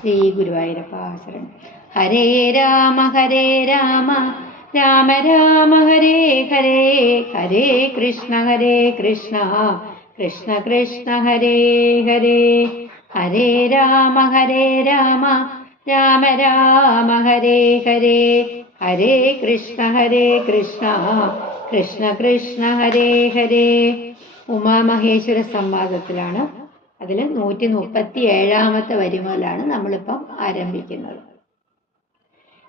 ശ്രീ ഗുരുവായൂരപ്പ ശരണം. ഹരേ രാമ രാമ രാമ ഹരേ ഹരേ, ഹരേ കൃഷ്ണ കൃഷ്ണ കൃഷ്ണ ഹരേ ഹരേ. ഹരേ രാമ രാമ രാമ ഹരേ ഹരേ, ഹരേ കൃഷ്ണ കൃഷ്ണ കൃഷ്ണ ഹരേ ഹരേ. ഉമാമഹേശ്വര സംവാദത്തിലാണ്. അതിൽ 137ാമത്തെ വരി മുതലാണ് നമ്മളിപ്പം ആരംഭിക്കുന്നത്.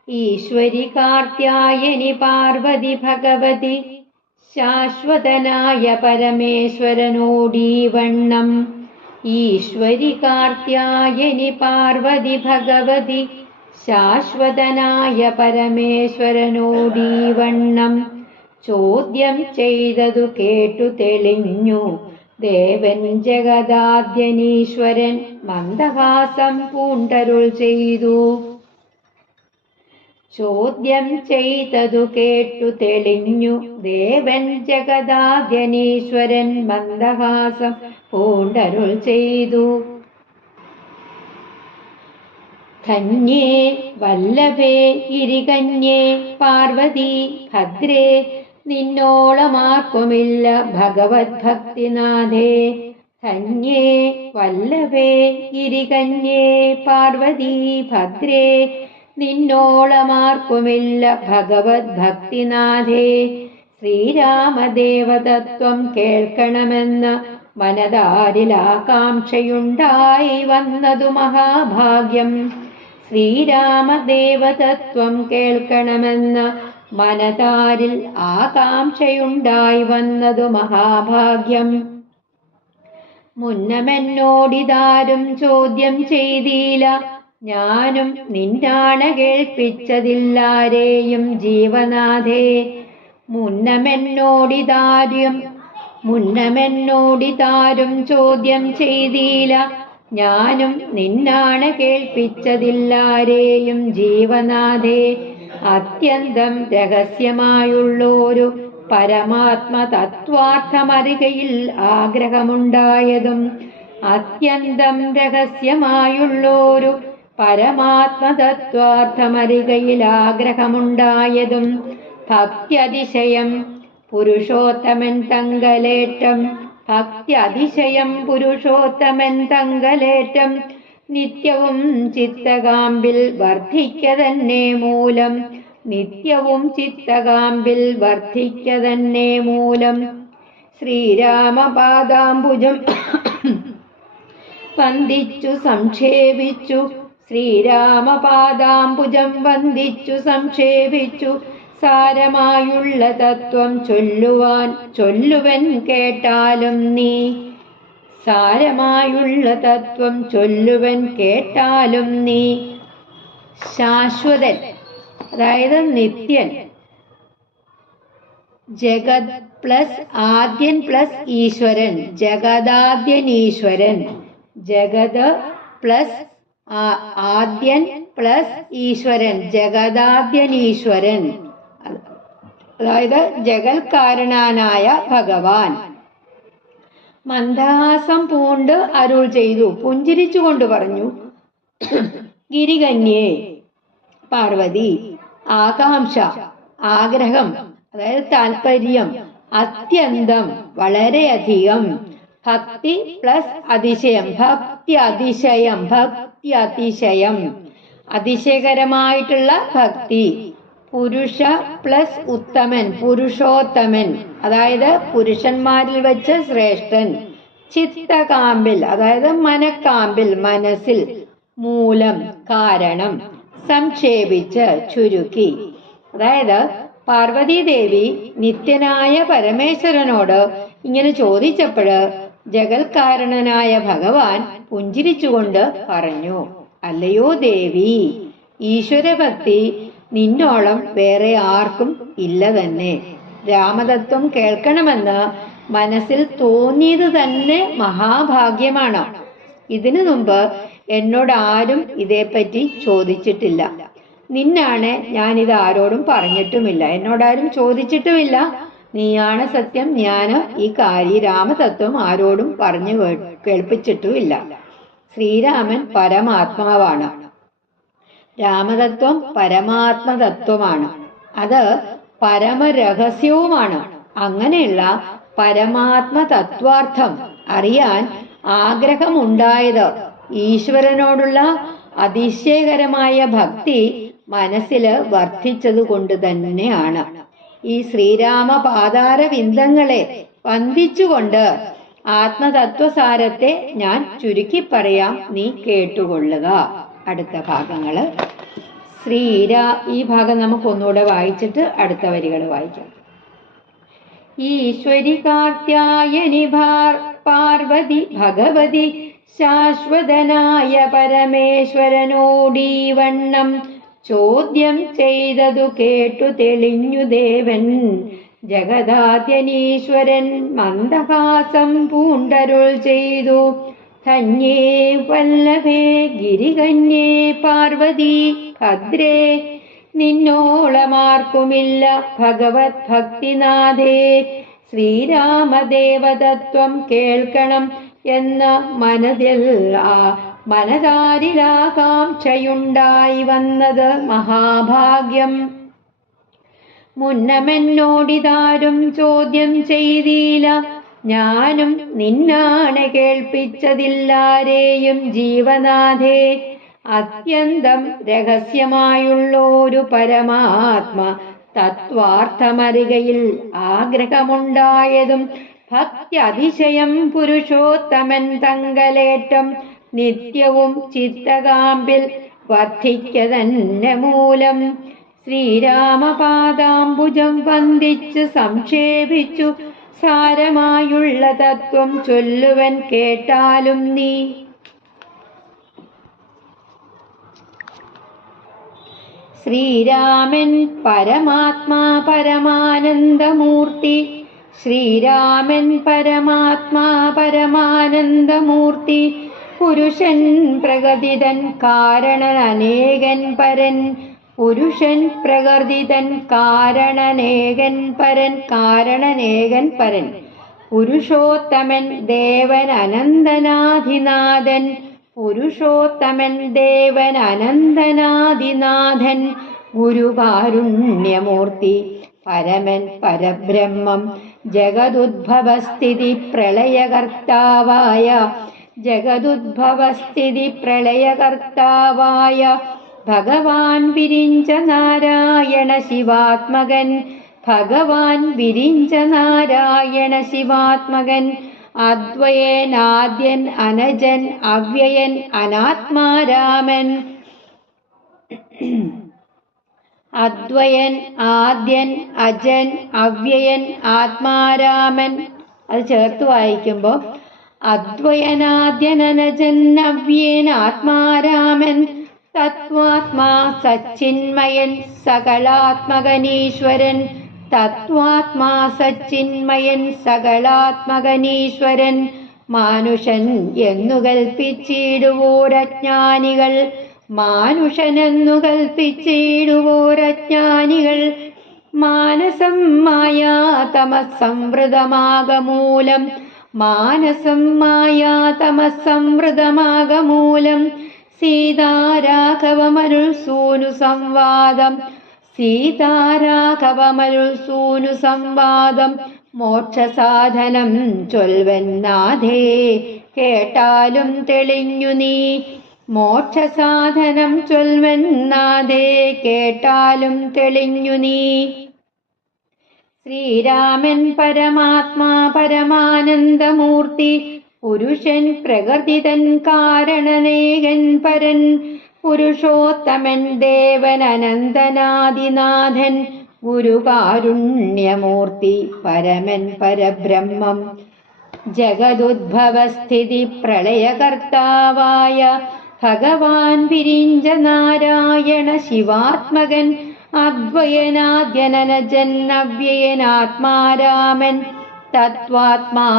ഈശ്വരി കാർത്യായനി പാർവതി ഭഗവതി ശാശ്വതനായ പരമേശ്വരനോടീ വണ്ണം. ഈശ്വരി കാർത്യായനി പാർവതി ഭഗവതി ശാശ്വതനായ പരമേശ്വരനോടീ വണ്ണം. ചോദ്യം ചെയ്തതു കേട്ടു തെളിഞ്ഞു ദേവൻ ജഗദാദ്യനീശ്വരൻ മന്ദഹാസം പൂണ്ടരുൾ ചെയ്തു. ചോദ്യം ചെയ്തതു കേട്ടു തെളിഞ്ഞു ദേവൻ ജഗദാദ്യനീശ്വരൻ മന്ദഹാസം പൂണ്ടരുൾ ചെയ്തു. ധന്യേ വല്ലഭേ ഗിരികന്യേ പാർവതി ഭദ്രേ, നിന്നോളമാർക്കുമില്ല ഭഗവത് ഭക്തിനാഥേ. ധന്യേ വല്ലഭേ ഗിരികന്യേ പാർവതി ഭദ്രേ, നിന്നോളമാർക്കുമില്ല ഭഗവത് ഭക്തിനാഥേ. ശ്രീരാമദേവതത്വം കേൾക്കണമെന്ന് മനതാരിൽ ആകാംക്ഷയുണ്ടായി വന്നതു മഹാഭാഗ്യം. ശ്രീരാമദേവതത്വം കേൾക്കണമെന്ന് മനതാരിൽ ആകാംക്ഷയുണ്ടായി വന്നതു മഹാഭാഗ്യം. മുന്നമെന്നോടിതാരും ചോദ്യം ചെയ്തില്ല, ഞാനും നിന്നാണ കേൾപ്പിച്ചതില്ലാരെയും ജീവനാഥേ. മുന്നമെന്നോടിതാരും ചോദ്യം ചെയ്തില്ല, ഞാനും നിന്നാണ കേൾപ്പിച്ചതില്ലാരെയും ജീവനാഥേ. അത്യന്തം രഹസ്യമായുള്ളൊരു പരമാത്മ തത്വാർത്ഥമറികയിൽ ആഗ്രഹമുണ്ടായതും, അത്യന്തം രഹസ്യമായുള്ളൊരു പരമാത്മ തത്വാർത്ഥമറികയിൽ ആഗ്രഹമുണ്ടായതും, ഭക്ത്യതിശയം പുരുഷോത്തമൻ തങ്കലേറ്റം, ഭക്ത്യതിശയം പുരുഷോത്തമൻ തങ്കലേറ്റം. നിത്യവും ചിത്തകാമ്പിൽ വർദ്ധിക്ക തന്നെ മൂലം, നിത്യവും ചിത്തകാമ്പിൽ വർദ്ധിക്ക തന്നെ മൂലം. ശ്രീരാമപാദാംബുജം വന്ദിച്ചു സംക്ഷേപിച്ചു, ശ്രീരാമപാദാംബുജം വന്ദിച്ചു സംക്ഷേപിച്ചു. സാരമായുള്ള തത്വം ചൊല്ലുവൻ കേട്ടാലും നീ, സാരമായുള്ള തത്വം ചൊല്ലുവൻ കേട്ടാലും നീ. ശാശ്വതൻ അതായത് നിത്യൻ, ജഗത് പ്ലസ് ആദ്യൻ പ്ലസ് ഈശ്വരൻ, ജഗദാദ്യനീശ്വരൻ. ജഗത് പ്ലസ് ആദ്യൻ പ്ലസ് ഈശ്വരൻ, ജഗദാദ്യനീശ്വരൻ. അതായത് ജഗൽകാരണനായ ഭഗവാൻ. മന്ദഹാസം പൂണ്ട് അരുൾ ചെയ്തു, പുഞ്ചിരിച്ചുകൊണ്ട് പറഞ്ഞു. ഗിരികന്യേ പാർവതി, ആകാംക്ഷ ആഗ്രഹം അതായത് താല്പര്യം, അത്യന്തം വളരെയധികം, ഭക്തി പ്ലസ് അതിശയം, ഭക്തി അതിശയം, ഭക്തി അതിശയം അതിശയകരമായിട്ടുള്ള ഭക്തി. പുരുഷ പ്ലസ് ഉത്തമൻ, പുരുഷോത്തമൻ അതായത് പുരുഷന്മാരിൽ വെച്ച് ശ്രേഷ്ഠൻ. ചിത്തകാമ്പിൽ അതായത് മനക്കാമ്പിൽ, മനസ്സിൽ. മൂലം കാരണം, സംക്ഷേപിച്ച് ചുരുക്കി. അതായത് പാർവതീദേവി നിത്യനായ പരമേശ്വരനോട് ഇങ്ങനെ ചോദിച്ചപ്പോൾ ജഗൽകാരണനായ ഭഗവാൻ പുഞ്ചിരിച്ചുകൊണ്ട് പറഞ്ഞു, അല്ലയോ ദേവി, ഈശ്വരഭക്തി നിന്നോളം വേറെ ആർക്കും ഇല്ല തന്നെ. രാമതത്വം കേൾക്കണമെന്ന് മനസ്സിൽ തോന്നിയത് തന്നെ മഹാഭാഗ്യമാണ്. ഇതിനു മുമ്പ് എന്നോട് ആരും ഇതേപ്പറ്റി ചോദിച്ചിട്ടില്ല. നിന്നാണ് ഞാനിത് ആരോടും പറഞ്ഞിട്ടുമില്ല, എന്നോടാരും ചോദിച്ചിട്ടുമില്ല. നീയാണ് സത്യം. ഞാൻ ഈ രാമതത്വം ആരോടും പറഞ്ഞു കേൾപ്പിച്ചിട്ടുമില്ല. ശ്രീരാമൻ പരമാത്മാവാണ്. രാമതത്വം പരമാത്മതത്വമാണ്. അത് പരമരഹസ്യവുമാണ്. അങ്ങനെയുള്ള പരമാത്മ തത്വാർത്ഥം അറിയാൻ ആഗ്രഹമുണ്ടായത് ഈശ്വരനോടുള്ള അതിശയകരമായ ഭക്തി മനസ്സിൽ വർദ്ധിച്ചതുകൊണ്ട് തന്നെയാണ്. ഈ ശ്രീരാമ പാതാരവിന്ദങ്ങളെ വന്ദിച്ചുകൊണ്ട് ആത്മതത്വസാരത്തെ ഞാൻ ചുരുക്കി പറയാം, നീ കേട്ടുകൊള്ളുക. അടുത്ത ഭാഗങ്ങള് ഈ ഭാഗം നമുക്ക് ഒന്നുകൂടെ വായിച്ചിട്ട് അടുത്ത വരികൾ വായിക്കാം. ഈശ്വരി കാർത്യായനി പാർവതി ഭഗവതി ശാശ്വതനായ പരമേശ്വരനോടീ വണ്ണം ചോദ്യം ചെയ്തതു കേട്ടു തെളിഞ്ഞു ദേവൻ. ജഗദാദ്യനീശ്വരൻ മന്ദഹാസം പൂണ്ടരുൾ ചെയ്തു, ധന്യേ വല്ലഭേ ഗിരികന്യേ പാർവതി ഭദ്രേ, നിന്നോളമാർക്കുമില്ല ഭഗവത് ഭക്തിനാഥേ. ശ്രീരാമദേവതത്വം കേൾക്കണം എന്ന മനതാരിലാകാംക്ഷയുണ്ടായി വന്നത് മഹാഭാഗ്യം. മുന്നമെന്നോടിതാരും ചോദ്യം ചെയ്തില്ല, ഞാനും നിന്നാണ് കേൾപ്പിച്ചതില്ലാരെയും ജീവനാഥേ. അത്യന്തം രഹസ്യമായുള്ളൊരു പരമാത്മ തത്വാർത്ഥമറികയിൽ ആഗ്രഹമുണ്ടായതും ഭക്തി അതിശയം പുരുഷോത്തമൻ തങ്കലേറ്റം നിത്യവും ചിത്തകാമ്പിൽ വർദ്ധിക്കതന്നെ മൂലം. ശ്രീരാമപാദാംബുജം വന്ദിച്ച് സംക്ഷേപിച്ചു സാരമായുള്ള തത്വം ചൊല്ലുവൻ കേട്ടാലും നീ. ശ്രീരാമൻ പരമാത്മാ പരമാനന്ദമൂർത്തി. ശ്രീരാമൻ പരമാത്മാ പരമാനന്ദമൂർത്തി. പുരുഷൻ പ്രകൃതിതൻ കാരണനേകൻ പരൻ. പുരുഷൻ പ്രകൃതിതൻ കാരണനേകൻ പരൻ. പുരുഷോത്തമൻ ദേവൻ അനന്തനാധിനാഥൻ. പുരുഷോത്തമൻ ദേവൻ അനന്തനാദിനാഥൻ. ഗുരുകാരുണ്യമൂർത്തി പരമൻ പരബ്രഹ്മം. ജഗദുദ്ഭവസ്ഥിതി പ്രളയകർത്താവായ ഭഗവാൻ വിരിഞ്ച നാരായണ ശിവാത്മകൻ. അദ്വയൻ ആദ്യൻ അനജൻ അവ്യയൻ അനാത്മാരാമൻ. അദ്വയൻ ആദ്യൻ അജൻ അവ്യയൻ ആത്മാരാമൻ. അത് ചേർത്ത് വായിക്കുമ്പോൾ അദ്വയനാദ്യൻ അനജൻ അവ്യയൻ ആത്മാരാമൻ. തത്വാത്മാ സച്ചിന്മയൻ സകളാത്മകനീശ്വരൻ. തത്വാത്മാ സച്ചിന്മയൻ സകളാത്മകനീശ്വരൻ. മാനുഷൻ എന്നു കൽപ്പിച്ചിടുവോരജ്ഞാനികൾ. മാനസം മായാതമസംവൃതമാകമൂലം. സീതാരാഘവമരുൾ സൂനു സംവാദം മോക്ഷസാധനം ചൊൽവന്നാഥേ കേട്ടാലും തെളിഞ്ഞു നീ. മോക്ഷസാധനം ചൊൽവന്നാഥേ കേട്ടാലും തെളിഞ്ഞു നീ. ശ്രീരാമൻ പരമാത്മാ പരമാനന്ദമൂർത്തി. പുരുഷൻ പ്രകൃതിതൻ കാരണനേകൻ പരൻ. പുരുഷോത്തമൻ ദേവൻ അനന്തനാദിനാഥൻ. ഗുരുകാരുണ്യമൂർത്തി പരമൻ പരബ്രഹ്മം. ജഗദുദ്ഭവസ്ഥിതി പ്രളയകർത്താവായ ഭഗവാൻ വിരിഞ്ച നാരായണ ശിവാത്മകൻ. അദ്വയനാദ്യനജൻ അവ്യയനാത്മാരാമൻ. തത്വാത്മാ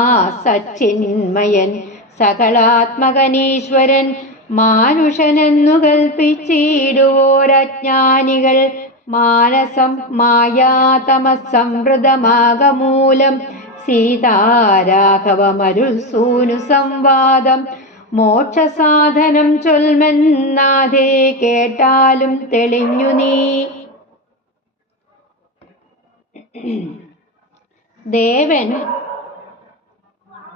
സച്ചിന്മയൻ സകളാത്മകനീശ്വരൻ. മാനുഷനെന്നു കൽപ്പിച്ചിടുവോരജ്ഞാനികൾ. മാനസം മായാതമസംവൃതമാകമൂലം. സീതാരാഘവമരുൾ സൂനു സംവാദം മോക്ഷസാധനം ചൊൽമെന്നാഥേ കേട്ടാലും തെളിഞ്ഞു നീ. ദേവൻ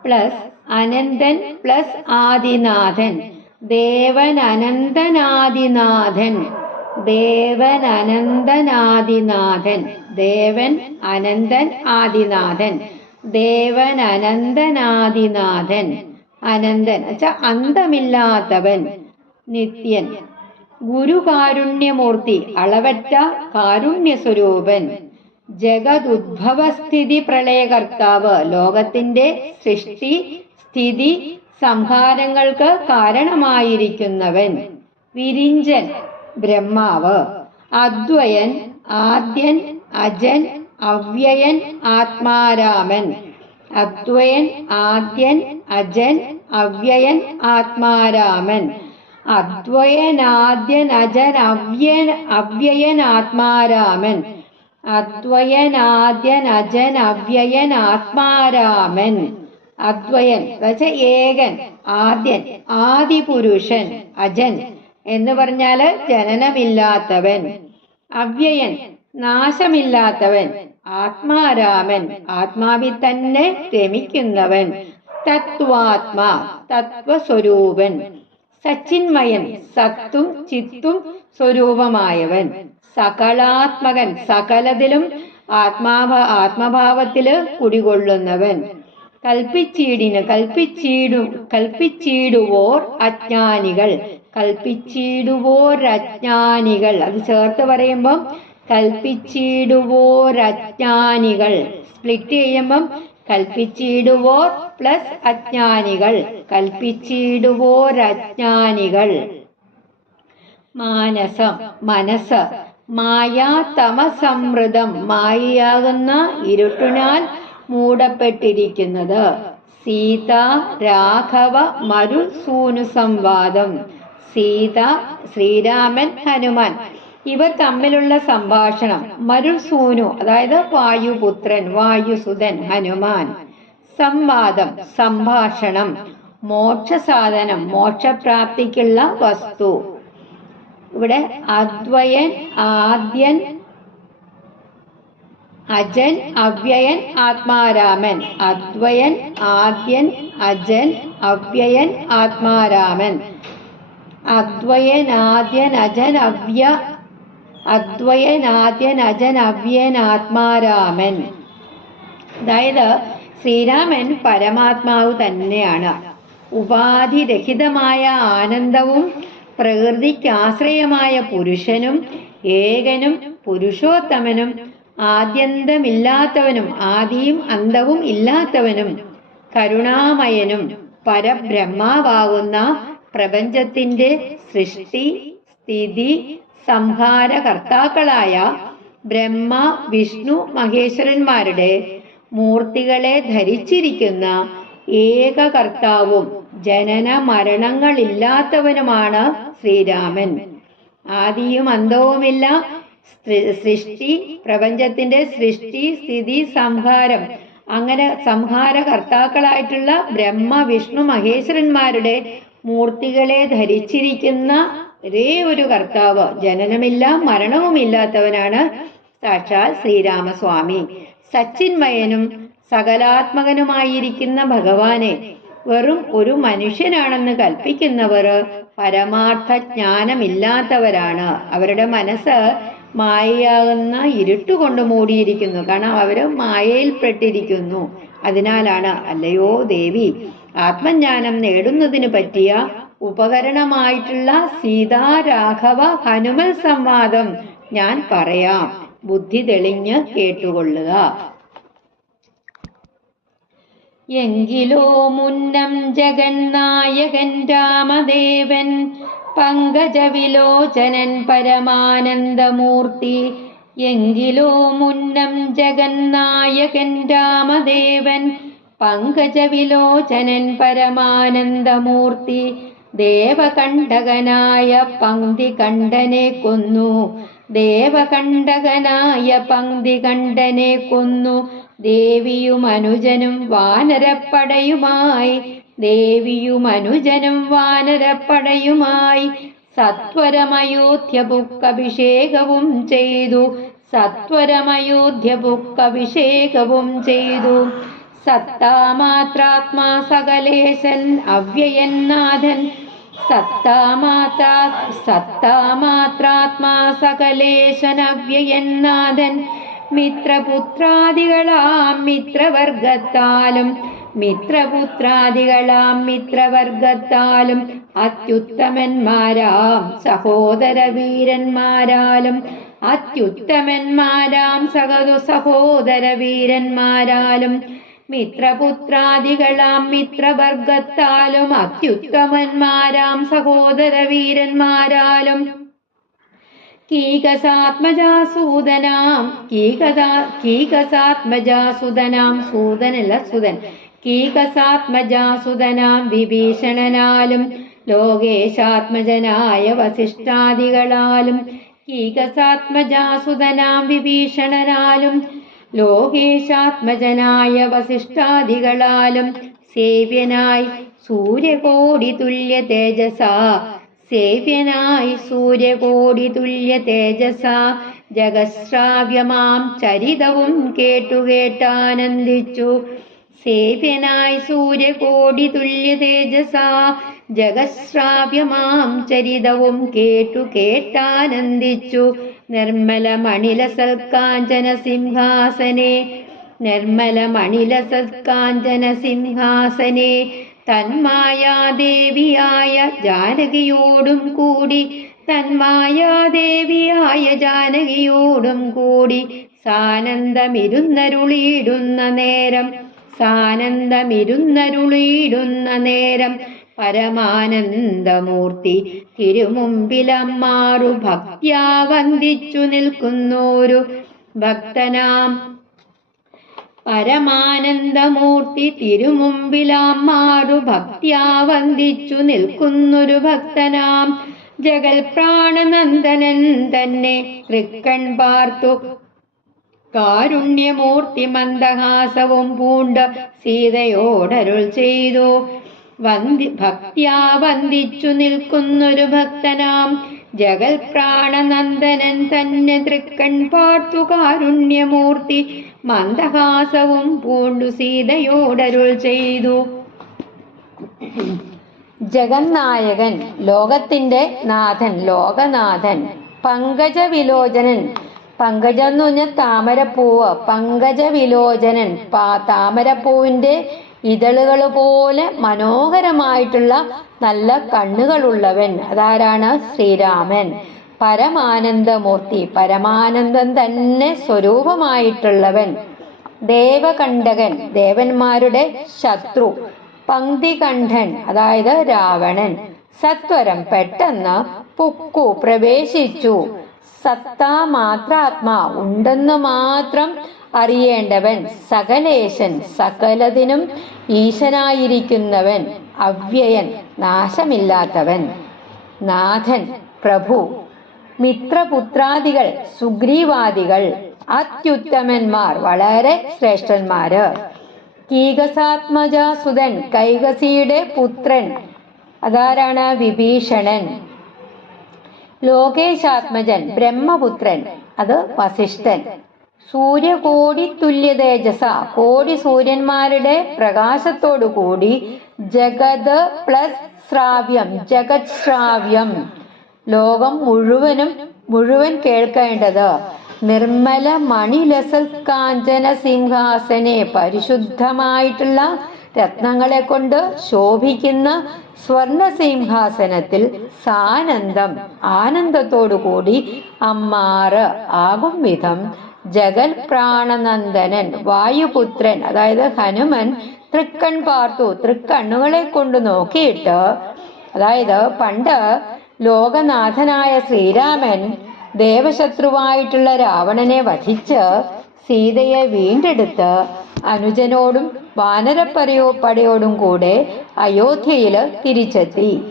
പ്ലസ് അനന്തൻ പ്ലസ് ആദിനാഥൻ. ദേവൻ അനന്തനാദിനാഥൻ. ദേവൻ അനന്തനാദിനാഥൻ. ദേവൻ അനന്തൻ ആദിനാഥൻ. ദേവൻ അനന്തനാദിനാഥൻ. അനന്തൻ അച്ഛാ അന്തമില്ലാത്തവൻ, നിത്യൻ. ഗുരുകാരുണ്യമൂർത്തി അളവറ്റ കാരുണ്യസ്വരൂപൻ. ജഗതുദ്ഭവസ്ഥിതി പ്രളയകർത്താവ് ലോകത്തിന്റെ സൃഷ്ടി സ്ഥിതി സംഹാരങ്ങൾക്ക് കാരണമായിരിക്കുന്നവൻ. വിരിഞ്ചൻ ബ്രഹ്മാവ്. അദ്വയൻ ആദ്യൻ അജൻ അവ്യയൻ ആത്മാരാമൻ. അദ്വയൻ ആദ്യൻ അജൻ അവ്യയൻ ആത്മാരാമൻ. അദ്വയനാദ്യൻ അജൻ അവ്യയൻ ആത്മാരാമൻ. അദ്വയനാദ്യൻ അജൻ അവ്യയൻ ആത്മാരാമൻ. അദ്വയൻ എന്നുവെച്ചാൽ ഏകൻ, ആദ്യൻ ആദിപുരുഷൻ, അജൻ എന്ന് പറഞ്ഞാല് ജനനമില്ലാത്തവൻ, അവ്യയൻ നാശമില്ലാത്തവൻ, ആത്മാരാമൻ ആത്മാവിൽ തന്നെ രമിക്കുന്നവൻ, തത്വാത്മാ തത്വസ്വരൂപൻ, സച്ചിന്മയൻ സത്തും ചിത്തും സ്വരൂപമായവൻ, സകലാത്മകൻ സകലതിലും ആത്മഭാവത്തില് കുടികൊള്ളുന്നവൻ, കൽപ്പിച്ചിടുവോർ അജ്ഞാനികൾ. കൽപ്പിച്ചിടുവോർ അജ്ഞാനികൾ അത് ചേർത്ത് പറയുമ്പം കൽപ്പിച്ചിടുവോർ അജ്ഞാനികൾ, സ്പ്ലിറ്റ് ചെയ്യുമ്പം കൽപ്പിച്ചിടുവോർ പ്ലസ് അജ്ഞാനികൾ. കൽപ്പിച്ചിടുവോർ അജ്ഞാനികൾ. മാനസം മനസ്സ്. മായാ തമസമൃതം മായയാകുന്ന ഇരുട്ടിനാൽ മൂടപ്പെട്ടിരിക്കുന്നത്. സീത രാഘവ മരുസൂനു സംവാദം. സീത ശ്രീരാമൻ ഹനുമാൻ ഇവർ തമ്മിലുള്ള സംഭാഷണം. മരുസൂനു അതായത് വായുപുത്രൻ വായുസുതൻ ഹനുമാൻ. സംവാദം സംഭാഷണം. മോക്ഷസാധനം മോക്ഷപ്രാപ്തിക്കുള്ള വസ്തു. ഇവിടെ അദ്വയൻ ആദ്യൻ അജൻ അവ്യയൻ ആത്മാരാമൻ. അദ്വയൻ ആദ്യൻ അജൻ അവ്യയൻ ആത്മാരാമൻ. അദ്വയൻ ആദ്യൻ അജൻ അവ്യയൻ ആത്മാരാമൻ. അതായത് ശ്രീരാമൻ പരമാത്മാവ് തന്നെയാണ്. ഉപാധിരഹിതമായ ആനന്ദവും പ്രകൃതിക്കാശ്രയമായ പുരുഷനും ഏകനും പുരുഷോത്തമനും ആദ്യന്തമില്ലാത്തവനും ആദിയും അന്തവും ഇല്ലാത്തവനും കരുണാമയനും പരബ്രഹ്മാവാകുന്ന പ്രപഞ്ചത്തിന്റെ സൃഷ്ടി സ്ഥിതി സംഹാരകർത്താക്കളായ ബ്രഹ്മ വിഷ്ണു മഹേശ്വരന്മാരുടെ മൂർത്തികളെ ധരിച്ചിരിക്കുന്ന ഏകകർത്താവും ജനന മരണങ്ങളില്ലാത്തവനുമാണ് ശ്രീരാമൻ. ആദിയും അന്തവുമില്ല. സൃഷ്ടി പ്രപഞ്ചത്തിന്റെ സൃഷ്ടി സ്ഥിതി സംഹാരം അങ്ങനെ സംഹാരകർത്താക്കളായിട്ടുള്ള ബ്രഹ്മ വിഷ്ണു മഹേശ്വരന്മാരുടെ മൂർത്തികളെ ധരിച്ചിരിക്കുന്ന ഒരേ ഒരു കർത്താവ്, ജനനമില്ല മരണവുമില്ലാത്തവനാണ് സാക്ഷാൽ ശ്രീരാമസ്വാമി. സച്ചിന്മയനും സകലാത്മകനുമായിരിക്കുന്ന ഭഗവാനെ വെറും ഒരു മനുഷ്യനാണെന്ന് കൽപ്പിക്കുന്നവർ പരമാർത്ഥ ജ്ഞാനമില്ലാത്തവരാണ്. അവരുടെ മനസ്സ് മായയാകുന്ന ഇരുട്ടുകൊണ്ട് മൂടിയിരിക്കുന്നു. കാരണം അവര് മായയിൽപ്പെട്ടിരിക്കുന്നു. അതിനാലാണ് അല്ലയോ ദേവി, ആത്മജ്ഞാനം നേടുന്നതിന് പറ്റിയ ഉപകരണമായിട്ടുള്ള സീതാരാഘവ ഹനുമൽ സംവാദം ഞാൻ പറയാം, ബുദ്ധി തെളിഞ്ഞ് കേട്ടുകൊള്ളുക. എങ്കിലോ മുന്നം ജഗന്നായകൻ രാമദേവൻ പങ്കജവിലോചനൻ പരമാനന്ദമൂർത്തി. എങ്കിലോ മുന്നം ജഗന്നായകൻ രാമദേവൻ പങ്കജവിലോചനൻ പരമാനന്ദമൂർത്തി. ദേവകണ്ഠകനായ പങ്ക്തികണ്ഠനെ കൊന്നു. ദേവകണ്ഠകനായ പങ്ക്തികണ്ഠനെ കൊന്നു. ദേവിയും അനുജനും വാനരപ്പടയുമായി ദേവിയും അനുജനും വാനരപ്പടയുമായി സത്വരമയോധ്യ പുക്കഭിഷേകവും ചെയ്തു. സത്താമാത്രാത്മാ സകലേശൻ അവ്യയൻ നാഥൻ. സത്താമാത്രാത്മാ സകലേശൻ അവ്യയൻ നാഥൻ. മിത്രപുത്രാദികളാം അത്യുത്തമന്മാരാം സഹോദരവീരന്മാരാലും മിത്രവർഗത്താലും അത്യുത്തമന്മാരാം സഹോദരവീരന്മാരാലും കീകസാത്മജാസുതനാം വിഭീഷണനാലും ലോകേശാത്മജനായ വസിഷ്ഠാദികളാലും സേവ്യനായി സൂര്യകോടി തുല്യ തേജസാ ജഗശ്രാവ്യമാം ചരിതവും കേട്ടാനന്ദിച്ചു. സേവ്യനായി സൂര്യകോടി തുല്യ തേജസാ ജഗശ്രാവ്യമാം ചരിതവും കേട്ടാനന്ദിച്ചു. നിർമ്മലമണിലസൽക്കാഞ്ചന സിംഹാസനെ തന്മായാദേവിയായ ജാനകിയോടും കൂടി സാനന്ദമിരുന്നരുളിയിടുന്ന നേരം പരമാനന്ദമൂർത്തി തിരുമുമ്പിലമ്മാറു ഭക്ത്യാ വന്ദിച്ചു നിൽക്കുന്നോരു ഭക്തനാം. പരമാനന്ദമൂർത്തി തിരുമുമ്പിലമ്മാറു ഭക്ത്യാ വന്ദിച്ചു നിൽക്കുന്നൊരു ഭക്തനാം. ജഗൽ പ്രാണനന്ദനൻ തന്നെ തൃക്കൺ പാർത്തു കാരുണ്യമൂർത്തി മന്ദഹാസവും പൂണ്ട് സീതയോടരുൾ ചെയ്തു. ഭക്ത്യാ വന്ദിച്ചു നിൽക്കുന്നൊരു ഭക്തനാം. ജഗൽ പ്രാണനന്ദനൻ തന്നെ തൃക്കൺ പാർത്തു കാരുണ്യമൂർത്തി മന്ദഹാസവും പൂണ്ടു സീതയോടരുൾ ചെയ്തു. ജഗന്നായകൻ, ലോകത്തിന്റെ നാഥൻ, ലോകനാഥൻ, പങ്കജവിലോചനൻ. പങ്കജം എന്ന് പറഞ്ഞാൽ താമരപ്പൂവ്. പങ്കജവിലോചനൻ, താമരപ്പൂവിന്റെ ഇതളുകൾ പോലെ മനോഹരമായിട്ടുള്ള നല്ല കണ്ണുകളുള്ളവൻ. അതാരാണ്? ശ്രീരാമൻ. പരമാനന്ദമൂർത്തി, പരമാനന്ദം തന്നെ സ്വരൂപമായിട്ടുള്ളവൻ. ദേവകണ്ഠകൻ, ദേവന്മാരുടെ ശത്രു. പങ്ക്തികണ്ഠൻ, അതായത് രാവണൻ. സത്വരം, പെട്ടെന്ന്. പുക്കു, പ്രവേശിച്ചു. സത്താമാത്രാത്മാ, ഉണ്ടെന്ന് മാത്രം അറിയേണ്ടവൻ. സകലേശൻ, സകലതിനും ഈശനായിരിക്കുന്നവൻ. അവ്യയൻ, നാശമില്ലാത്തവൻ. നാഥൻ, പ്രഭു. മിത്രപുത്രാദികൾ, സുഗ്രീവാദികൾ അത്യുത്തമന്മാർ, വളരെ ശ്രേഷ്ഠന്മാര്. കീകസാത്മജാസുതൻ, കൈകസിയുടെ പുത്രൻ. അതാരാണ്? വിഭീഷണൻ. ലോകേശാത്മജൻ, ബ്രഹ്മപുത്രൻ. അത് വസിഷ്ഠൻ. സൂര്യകോടി തുല്യ തേജസ, കോടി സൂര്യന്മാരുടെ പ്രകാശത്തോടു കൂടി. ജഗത് പ്ലസ് ശ്രാവ്യം, ജഗത് ശ്രാവ്യം, ലോകം മുഴുവൻ കേൾക്കേണ്ടത്. നിർമ്മല മണിലസൽ കാഞ്ചന സിംഹാസനെ, പരിശുദ്ധമായിട്ടുള്ള രത്നങ്ങളെ കൊണ്ട് ശോഭിക്കുന്ന സ്വർണ സിംഹാസനത്തിൽ സാനന്ദം, ആനന്ദത്തോടുകൂടി അമ്മാറ് ആകും വിധം ജഗൽ പ്രാണനന്ദനൻ, വായുപുത്രൻ, അതായത് ഹനുമൻ തൃക്കൺ പാർത്തു, തൃക്കണ്ണുകളെ കൊണ്ട് നോക്കിയിട്ട്. അതായത് പണ്ട് ലോകനാഥനായ ശ്രീരാമൻ ദേവശത്രുവായിട്ടുള്ള രാവണനെ വധിച്ച് സീതയെ വീണ്ടെടുത്ത് അനുജനോടും വാനരപ്പടയോടും കൂടെ അയോധ്യയില് തിരിച്ചെത്തി.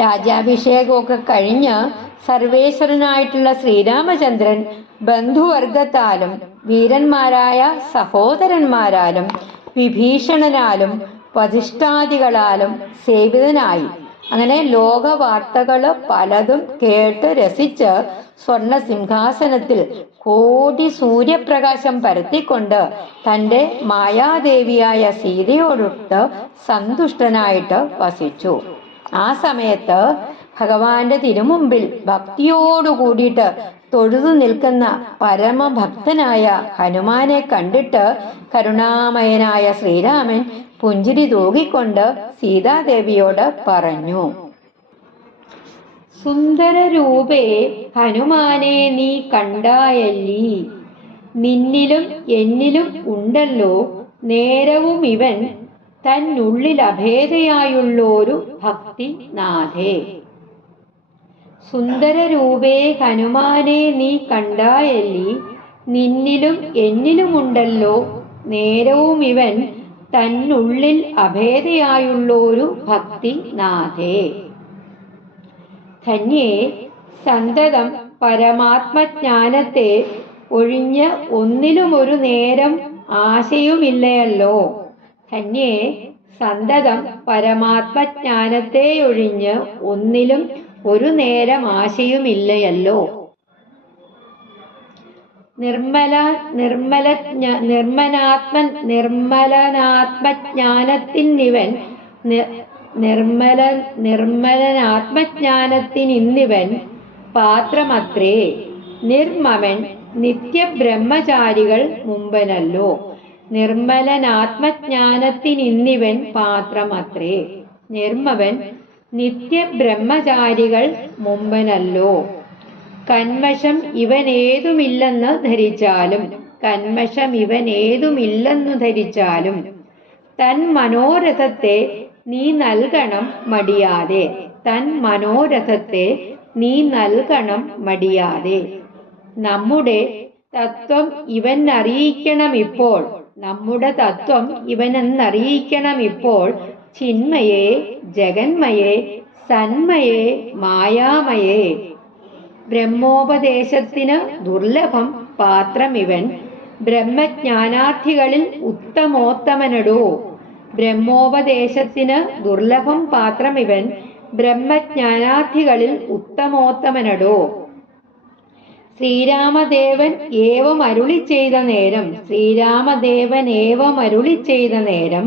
രാജ്യാഭിഷേകമൊക്കെ കഴിഞ്ഞ് സർവേശ്വരനായിട്ടുള്ള ശ്രീരാമചന്ദ്രൻ ബന്ധുവർഗത്താലും വീരന്മാരായ സഹോദരന്മാരാലും വിഭീഷണനാലും വസിഷ്ഠാദികളാലും സേവിതനായി. അങ്ങനെ ലോകവാർത്തകൾ പലതും കേട്ട് രസിച്ച് സ്വർണ സിംഹാസനത്തിൽ കോടി സൂര്യപ്രകാശം പരത്തിക്കൊണ്ട് തൻ്റെ മായാദേവിയായ സീതയോടൊത്ത് സന്തുഷ്ടനായിട്ട് വസിച്ചു. ആ സമയത്ത് ഭഗവാന്റെ തിരുമുമ്പിൽ ഭക്തിയോടു കൂടിയിട്ട് തൊഴുതു നിൽക്കുന്ന പരമഭക്തനായ ഹനുമാനെ കണ്ടിട്ട് കരുണാമയനായ ശ്രീരാമൻ പുഞ്ചിരി തൂകിക്കൊണ്ട് സീതാദേവിയോട് പറഞ്ഞു: സുന്ദരരൂപേ ഹനുമാനെ നീ കണ്ടായല്ലീ, നിന്നിലും എന്നിലും ഉണ്ടല്ലോ നേരവും ഇവൻ തന്നുള്ളിൽ അഭേദയായുള്ളൊരു ഭക്തിനാഥേ. സുന്ദരരൂപേ ഹനുമാനെ നീ കണ്ടായല്ലീ, നിന്നിലും എന്നിലുമുണ്ടല്ലോ നേരവും ഇവൻ തന്നുള്ളിൽ അഭേദയായുള്ളൊരു ഭക്തിനാഥേ. ധന്യേ സന്തതം പരമാത്മജ്ഞാനത്തെ ഒഴിഞ്ഞ് ഒന്നിലുമൊരു നേരം ആശയുമില്ലയല്ലോ. ധന്യേ സന്തതം പരമാത്മജ്ഞാനത്തെ ഒഴിഞ്ഞ് ഒന്നിലും ഒരു നേരം ആശയുമില്ലയല്ലോ. നിർമ്മലനാത്മജ്ഞാനത്തിനിന്നിവൻ പാത്രമത്രേ. നിർമ്മമൻ നിത്യബ്രഹ്മചാരികൾ മുമ്പനല്ലോ. നിർമ്മലനാത്മജ്ഞാനത്തിനിന്നിവൻ പാത്രമത്രേ. നിർമ്മവൻ നിത്യബ്രഹ്മചാരികൾ മുമ്പനല്ലോ. കന്മഷം ഇവനേതുമില്ലെന്ന് ധരിച്ചാലും തൻ മനോരഥത്തെ നീ നൽകണം മടിയാതെ. നമ്മുടെ തത്വം ഇവനെന്നറിയിക്കണമിപ്പോൾ. ചിന്മയേ ജഗന്മയേ സന്മയേ മായാമയേ. ബ്രഹ്മോപദേശത്തിന് ദുർലഭം പാത്രമിവൻ ബ്രഹ്മജ്ഞാനാർത്ഥികളിൽ ഉത്തമോത്തമനടോ. ബ്രഹ്മോപദേശത്തിന് ദുർലഭം പാത്രമിവൻ ബ്രഹ്മജ്ഞാനാർത്ഥികളിൽ ഉത്തമോത്തമനടോ. ശ്രീരാമദേവൻ ഏവം അരുളി ചെയ്ത നേരം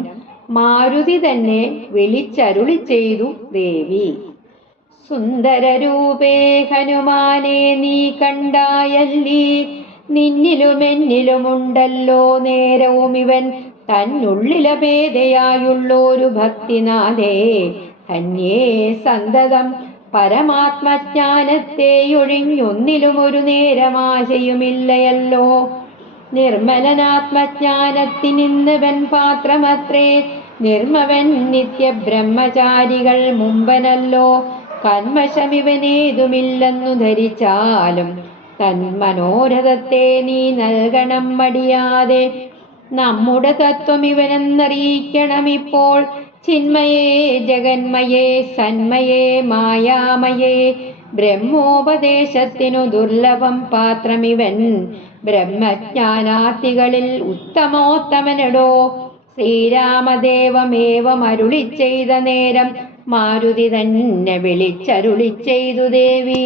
മാരുതി തന്നെ വിളിച്ചരുളി ചെയ്തു ദേവി: സുന്ദരരൂപേ ഹനുമാനെ നീ കണ്ടായല്ലീ, നിന്നിലുമെന്നിലുമുണ്ടല്ലോ നേരവും ഇവൻ തന്നുള്ളിലഭേദയായുള്ളൊരു ഭക്തിനാഥേ. ധന്യേ സന്തതം പരമാത്മജ്ഞാനത്തെയൊഴിഞ്ഞൊന്നിലും ഒരു നേരമാശയുമില്ലയല്ലോ. നിർമ്മലനാത്മജ്ഞാനത്തിനിന്നിവൻ പാത്രമത്രേ. നിർമ്മവൻ നിത്യബ്രഹ്മചാരികൾ മുമ്പനല്ലോ. കന്മഷമിവനേതുമില്ലെന്നു ധരിച്ചാലും തൻ മനോരഥത്തെ നീ നൽകണം മടിയാതെ. നമ്മുടെ തത്വം ഇവനെന്നറിയിക്കണമിപ്പോൾ. ചിന്മയേ ജഗന്മയേ സന്മയേ മായാമയേ. ബ്രഹ്മോപദേശത്തിനു ദുർലഭം പാത്രമിവൻ ബ്രഹ്മജ്ഞാനാർത്ഥികളിൽ ഉത്തമോത്തമനടോ. ശ്രീരാമദേവമേവം അരുളി ചെയ്ത നേരം മാരുതി തന്നെ വിളിച്ചരുളി ചെയ്തു ദേവി: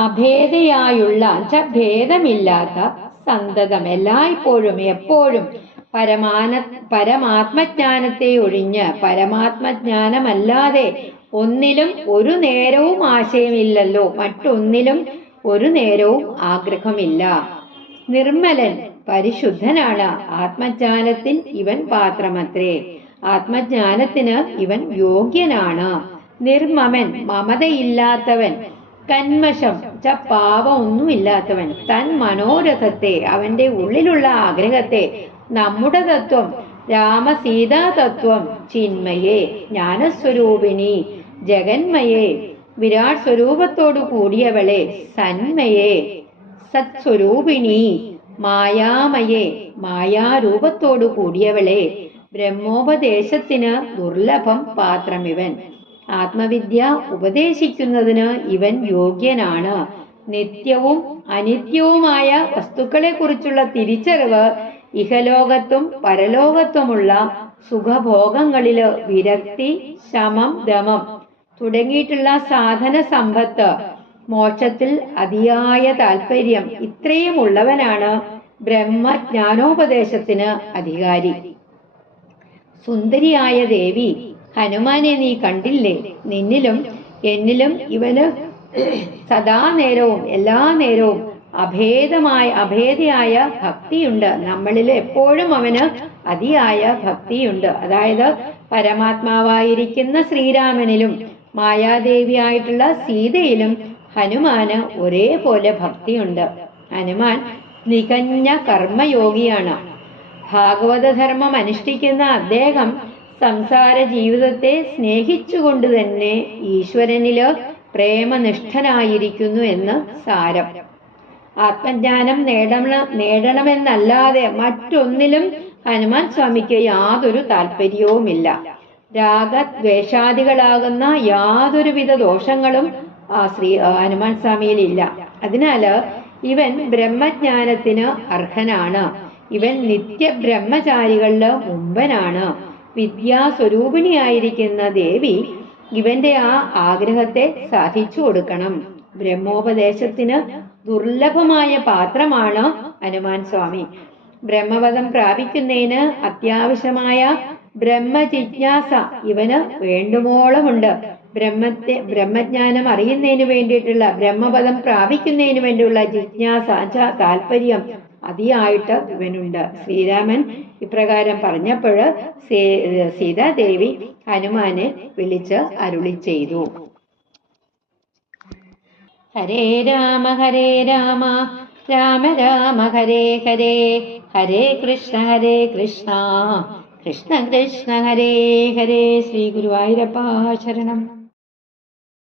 അഭേദയായുള്ള ഭേദമില്ലാത്ത സന്തതം എല്ലായ്പ്പോഴും എപ്പോഴും പരമാത്മജ്ഞാനത്തെ ഒഴിഞ്ഞ് പരമാത്മജ്ഞാനമല്ലാതെ ഒന്നിലും ഒരു നേരവും ആശയമില്ലല്ലോ. മറ്റൊന്നിലും ഒരു നേരവും ആഗ്രഹമില്ല. നിർമ്മലൻ പരിശുദ്ധനാണ്. ആത്മജ്ഞാനത്തിൽ ഇവൻ പാത്രമത്രേ. ആത്മജ്ഞാനത്തിന് ഇവൻ യോഗ്യനാണ്. നിർമ്മമൻ മമതയില്ലാത്തവൻ. കന്മഷം പാപം ഒന്നുമില്ലാത്തവൻ. തൻ മനോരഥത്തെ അവന്റെ ഉള്ളിലുള്ള ആഗ്രഹത്തെ നമ്മുടെ തത്വം രാമസീതാ തത്വം ചിന്മയേ ജ്ഞാനസ്വരൂപിണി ജഗന്മയേ വിരാട് സ്വരൂപത്തോടു കൂടിയവളെ സന്മയേ സത്സ്വരൂപിണി മായാമയേ മായാരൂപത്തോടു കൂടിയവളെ ബ്രഹ്മോപദേശത്തിന് ദുർലഭം പാത്രമിവൻ. ആത്മവിദ്യ ഉപദേശിക്കുന്നതിന് ഇവൻ യോഗ്യനാണ്. നിത്യവും അനിത്യവുമായ വസ്തുക്കളെ കുറിച്ചുള്ള തിരിച്ചറിവ് ഇഹലോകത്തും പരലോകത്തുമുള്ള സുഖഭോഗങ്ങളില് വിരക്തി, ശമം, ദമം തുടങ്ങിയിട്ടുള്ള സാധന സമ്പത്ത്, മോക്ഷത്തിൽ അതിയായ താല്പര്യം, ഇത്രയും ഉള്ളവനാണ് ബ്രഹ്മജ്ഞാനോപദേശത്തിന് അധികാരി. സുന്ദരിയായ ദേവി, ഹനുമാനെ നീ കണ്ടില്ലേ? നിന്നിലും എന്നിലും ഇവന് സദാ നേരവും എല്ലാ നേരവും അഭേദയായ ഭക്തിയുണ്ട്. നമ്മളിൽ എപ്പോഴും അവന് അതിയായ ഭക്തിയുണ്ട്. അതായത് പരമാത്മാവായിരിക്കുന്ന ശ്രീരാമനിലും മായാദേവിയായിട്ടുള്ള സീതയിലും ഹനുമാന് ഒരേപോലെ ഭക്തിയുണ്ട്. ഹനുമാൻ തികഞ്ഞ കർമ്മയോഗിയാണ്. ഭാഗവതധർമ്മം അനുഷ്ഠിക്കുന്ന അദ്ദേഹം സംസാര ജീവിതത്തെ സ്നേഹിച്ചുകൊണ്ട് തന്നെ ഈശ്വരനില് പ്രേമനിഷ്ഠനായിരിക്കുന്നു എന്ന് സാരം. ആത്മജ്ഞാനം നേടണമെന്നല്ലാതെ മറ്റൊന്നിലും ഹനുമാൻ സ്വാമിക്ക് യാതൊരു താല്പര്യവുമില്ല. രാഗദ്വേഷാദികളാകുന്ന യാതൊരുവിധ ദോഷങ്ങളും ഹനുമാൻ സ്വാമിയിലില്ല. അതിനാല് ഇവൻ ബ്രഹ്മജ്ഞാനത്തിന് അർഹനാണ്. ഇവൻ നിത്യബ്രഹ്മചാരികളില് മുമ്പനാണ്. വിദ്യാസ്വരൂപിണിയായിരിക്കുന്ന ദേവി ഇവന്റെ ആ ആഗ്രഹത്തെ സാധിച്ചു കൊടുക്കണം. ബ്രഹ്മോപദേശത്തിന് ദുർലഭമായ പാത്രമാണ് ഹനുമാൻ സ്വാമി. ബ്രഹ്മപദം പ്രാപിക്കുന്നതിന് അത്യാവശ്യമായ ബ്രഹ്മജിജ്ഞാസ ഇവന് വേണ്ടുമോളമുണ്ട്. ബ്രഹ്മജ്ഞാനം അറിയുന്നതിന് വേണ്ടിയിട്ടുള്ള, ബ്രഹ്മപദം പ്രാപിക്കുന്നതിന് വേണ്ടിയുള്ള ജിജ്ഞാസ, താല്പര്യം അതിയായിട്ട് ഇവനുണ്ട്. ശ്രീരാമൻ ഇപ്രകാരം പറഞ്ഞപ്പോൾ സീതാദേവി ഹനുമാനെ വിളിച്ച് അരുളി ചെയ്തു. ഹരേ രാമ രാമ രാമ ഹരേ ഹരേ, ഹരേ കൃഷ്ണ കൃഷ്ണ കൃഷ്ണ ഹരേ ഹരേ. ശ്രീ ഗുരുവായൂരപ്പ ശരണം.